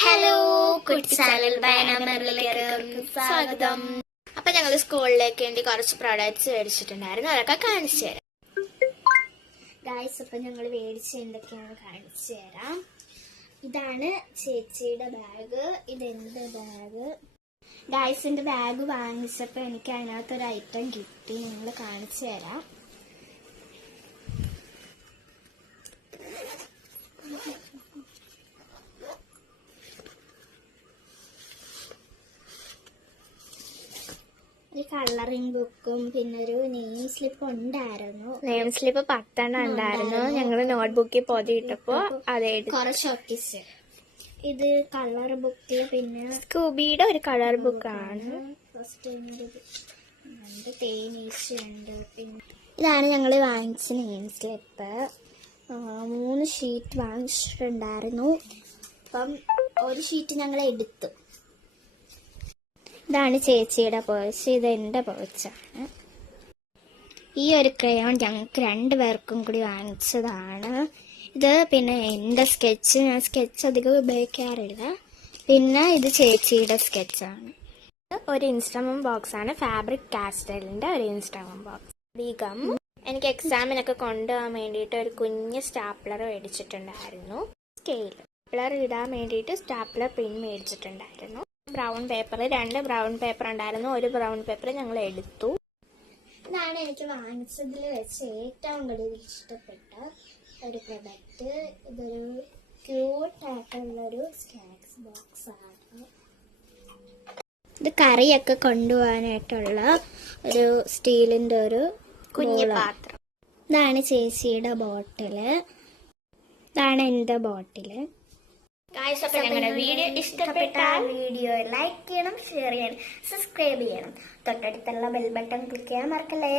Hello കുട്ടി channel സ്വാഗതം. അപ്പൊ ഞങ്ങൾ സ്കൂളിലേക്ക് വേണ്ടി കുറച്ച് പ്രോഡക്ട്സ് മേടിച്ചിട്ടുണ്ടായിരുന്നു, അതൊക്കെ കാണിച്ചു തരാം ഗായ്സ്. അപ്പൊ ഞങ്ങൾ മേടിച്ച എന്തൊക്കെയാണ് കാണിച്ചു തരാം. ഇതാണ് ചേച്ചിയുടെ ബാഗ്. ഇതെന്റെ ബാഗ്. ഗായ്സിന്റെ ബാഗ് വാങ്ങിച്ചപ്പോ എനിക്ക് അതിനകത്തൊരു ഐറ്റം കിട്ടി, ഞങ്ങൾ കാണിച്ചു തരാം. ഒരു കളറിംഗ് ബുക്കും പിന്നെ ഒരു നെയിം സ്ലിപ്പ് ഉണ്ടായിരുന്നു. നെയിം സ്ലിപ്പ് 10 ഉണ്ടായിരുന്നു. ഞങ്ങള് നോട്ട്ബുക്കിൽ പൊതിയിട്ടപ്പോ അതെ കുറച്ച് ഒട്ടിച്ച്. ഇത് കളർ ബുക്ക്, പിന്നെ സ്കൂബിയുടെ ഒരു കളർ ബുക്കാണ്. തേനീച്ചയുണ്ട്. പിന്നെ ഇതാണ് ഞങ്ങൾ വാങ്ങിച്ച നെയിം സ്ലിപ്പ്. 3 ഷീറ്റ് വാങ്ങിച്ചിട്ടുണ്ടായിരുന്നു. അപ്പം ഒരു ഷീറ്റ് ഞങ്ങൾ എടുത്തു. ഇതാണ് ചേച്ചിയുടെ പേഴ്സ്, ഇത് എൻ്റെ പേഴ്സാണ്. ഈ ഒരു ക്രയോൺ ഞങ്ങൾക്ക് 2 പേർക്കും കൂടി വാങ്ങിച്ചതാണ്. ഇത് പിന്നെ എൻ്റെ സ്കെച്ച്, ഞാൻ സ്കെച്ച് അധികം ഉപയോഗിക്കാറില്ല. പിന്നെ ഇത് ചേച്ചിയുടെ സ്കെച്ചാണ്. ഒരു ഇൻസ്ട്രുമെന്റ് ബോക്സ് ആണ്, ഫാബ്രിക് കാസ്റ്റലിന്റെ ഒരു ഇൻസ്ട്രുമെന്റ് ബോക്സ്. അധികം എനിക്ക് എക്സാമിനൊക്കെ കൊണ്ടുപോകാൻ വേണ്ടിയിട്ട് ഒരു കുഞ്ഞ് സ്റ്റാപ്ലർ മേടിച്ചിട്ടുണ്ടായിരുന്നു. സ്റ്റാപ്ലർ ഇടാൻ വേണ്ടിയിട്ട് സ്റ്റാപ്ലർ പിൻ മേടിച്ചിട്ടുണ്ടായിരുന്നു. ബ്രൗൺ പേപ്പർ, 2 ബ്രൗൺ പേപ്പർ ഉണ്ടായിരുന്നു. ഒരു ബ്രൗൺ പേപ്പർ ഞങ്ങൾ എടുത്തു. ഇതാണ് എനിക്ക് വാങ്ങിച്ചതിൽ വെച്ച് ഏറ്റവും കൂടുതൽ ഇഷ്ടപ്പെട്ട ഒരു പ്രൊഡക്റ്റ്. ഇതൊരു ക്യൂട്ടായിട്ടുള്ളൊരു സ്നാക്സ് ബോക്സ് ആണ്. ഇത് കറിയൊക്കെ കൊണ്ടുപോകാനായിട്ടുള്ള ഒരു സ്റ്റീലിന്റെ ഒരു കുഞ്ഞു പാത്രം. ഇതാണ് ചേച്ചിയുടെ ബോട്ടില്. ഇതാണ് എൻ്റെ ബോട്ടില്. അപ്പൊ ഞങ്ങളുടെ വീഡിയോ ഇഷ്ടപ്പെട്ടാൽ വീഡിയോ ലൈക്ക് ചെയ്യണം, ഷെയർ ചെയ്യണം, സബ്സ്ക്രൈബ് ചെയ്യണം. തൊട്ടടുത്തുള്ള ബെൽ ബട്ടൺ ക്ലിക്ക് ചെയ്യാൻ മറക്കല്ലേ.